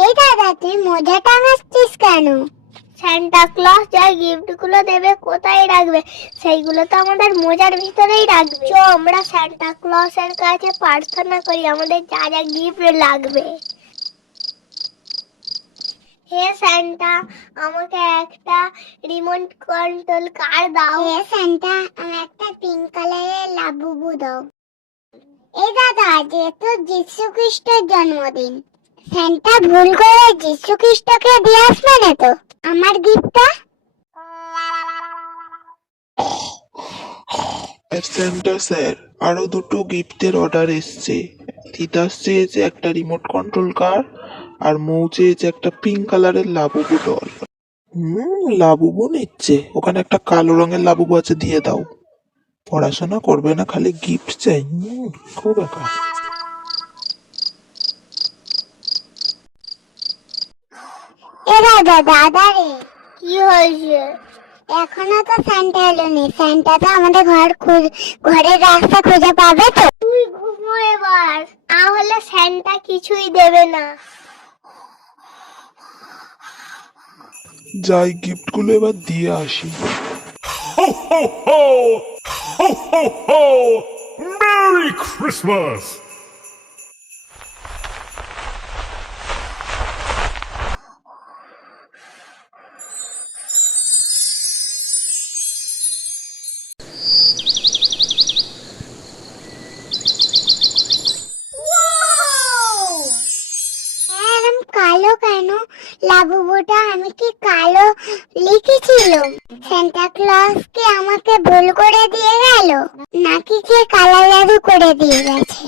এই দাদা, তুই মজাটা টাঙাচ্ছিস কেন? সান্টা ক্লস যা গিফটগুলো দেবে, কোথায় রাখবে? সেইগুলো তো আমাদের মোজার ভিতরেই রাখবে। চো, আমরা সান্টা ক্লস এর কাছে প্রার্থনা করি, আমাদের যা যা গিফট লাগবে। হে সান্টা আমাকে একটা রিমোট কন্ট্রোল কার দাও। হে সান্টা আমাকে একটা পিঙ্ক কালারের লাবুবু দাও। এই দাদা জন্মদিন ভুল করে দিয়ে আসবে না তো? আমার গিফটটা? স্যার, আরও দুটো গিফটের অর্ডার এসছে। তিতাস চেয়েছে একটা রিমোট কন্ট্রোল কার, আর মৌ চেয়েছে একটা পিঙ্ক কালারের লাবুবু ডল হুম, লাবুবু নিচ্ছে। ওখানে একটা কালো রঙের লাবুবু আছে, দিয়ে দাও। পড়াশোনা করবে না খালি গিফট চাই। খুব একা এ দাদা দাদা রে কি হয়েছে? এখনও তো সান্টা এলো নি। সান্টা তো আমাদের ঘর ঘরের রাস্তা খুঁজে পাবে তো। তুই ঘুমো এবার। তাহলে স্যান্টা কিছুই দেবে না। যাই গিফটগুলো এবার দিয়ে আসি। Ho, ho, ho! Ho, ho, ho! Merry Christmas! হ্যাঁ, কালো কেন? লাবুবুটা আমি কি কালো লিখেছিল সান্তা ক্লজ কি আমাকে ভুল করে দিয়ে গেল? নাকি কে কালা জাদু করে দিয়ে গেছে?